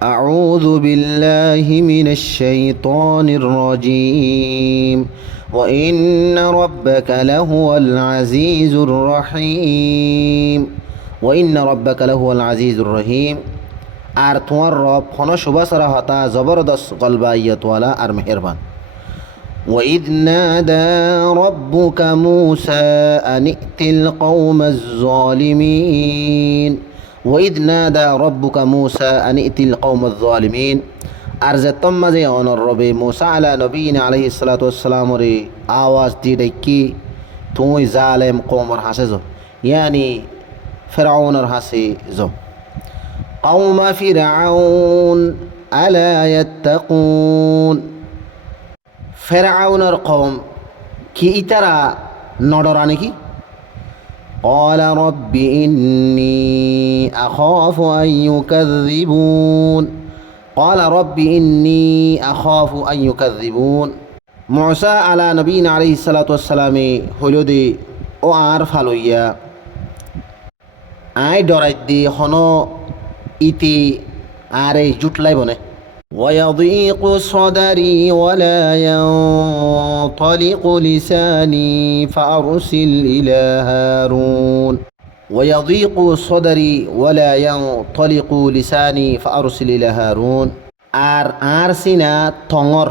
أعوذ بالله من الشيطان الرجيم وإن ربك لهو العزيز الرحيم وإن ربك لهو العزيز الرحيم আর তোমার রব হন সুবাসরা হতা জবরদস্ত গলবাইয়তওয়ালা আর মেহেরবান وإذ نادى ربك موسى أن ائت القوم الظالمين وإذ نادى ربك موسى أن ائت القوم الظالمين আর যেতম মাঝে অনর রবে মুসা আলা নবীন আলাইহিস সালাতু ওয়াসসালাম রে আওয়াজ দি ডাকি তুই জালেম কওমর হাসে যো ইয়ানি ফিরআউনের হাসে যো قوم فرعون ألا يتقون ফেরাউনের কওম কি ইতারা নডরা নাকি قال رب إني أخاف أن يكذبون قال رب إني أخاف أن يكذبون موسى على نبينا عليه الصلاة والسلام হলুদি ও আর ফালইয়া আই ডরাই দি হনো ইতি আরে জুটলাই বনে ويضيق صدري ولا ينطلق لساني فأرسل إلى هارون ويضيق صدري ولا ينطلق لساني فأرسل إلى هارون আর সিনা তঙর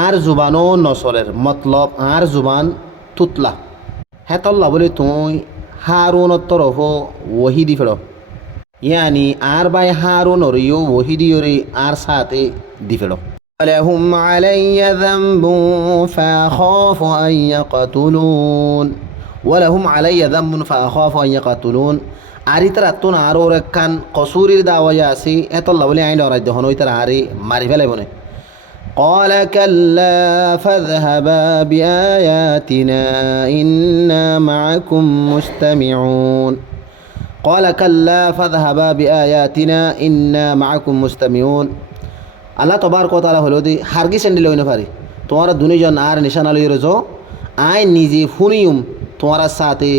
আর জুবানো নসলের মতলব আর জুবান তুতলা হেতল্লা বলে তুই হারুনের তরফ ওহি দি ফেরো ইয়ানি আর বাই হারুন ওরিও ওহিদিওরে আর সাথে দি ফেলো ولهم علي ذنب فأخاف أن يقتلون ولهم علي ذنب فأخاف أن يقتلون আরি তারা তো আর ওর একখান কসুরির দাওয়া আছে এত লাভলে আইন রাজ্য হন ওই তারা আরে মারি ফেলাই বনে قال كلا فاذهبا بآياتنا إنا معكم مستمعون قال كلا فاذهبا بآياتنا إنا معكم مستمعون আল্লাহ তবারক ওয়া তাআলা হলো দি হারগি সেন্ডি লইনে পারি তোমারা দুনিজন আর নিশানা লই রজো আই নিজে ফুনিয়ম তোমারা সাথে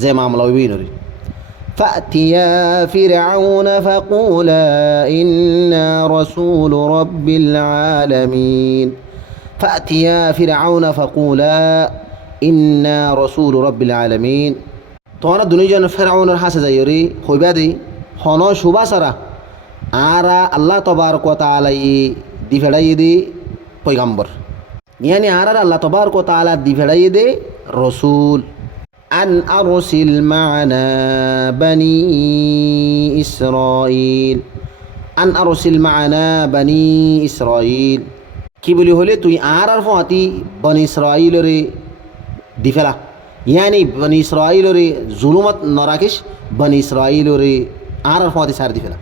যে মামলা হইবি নরি فأتيا فرعون فقولا إنا رسول رب العالمين فأتيا فرعون فقولا إنا رسول رب العالمين তোমারা দুনিজন ফেরাউনের হাসে যাইরি হইবা দি হন সুবাসারা আরা আল্লাহ তবারক ওয়া তাআলা দি ফেড়াই দি পয়গম্বর ইয়ানি আর আল্লাহ তবারক ওয়া তাআলা দি ফেড়াই দে রসুল আন আরসিল মা'না বনি ইসরাইল আন আরসিল মা'না বনি ইসরাইল কি বলি হলে তুই আর ফাতি বনি ইসরাইলরে দি ফেলা ইয়ানি বনি ইসরাইলরে জুলুমত নরাকিস বনি ইসরাইলরে আর ফাতি সার দি ফেলা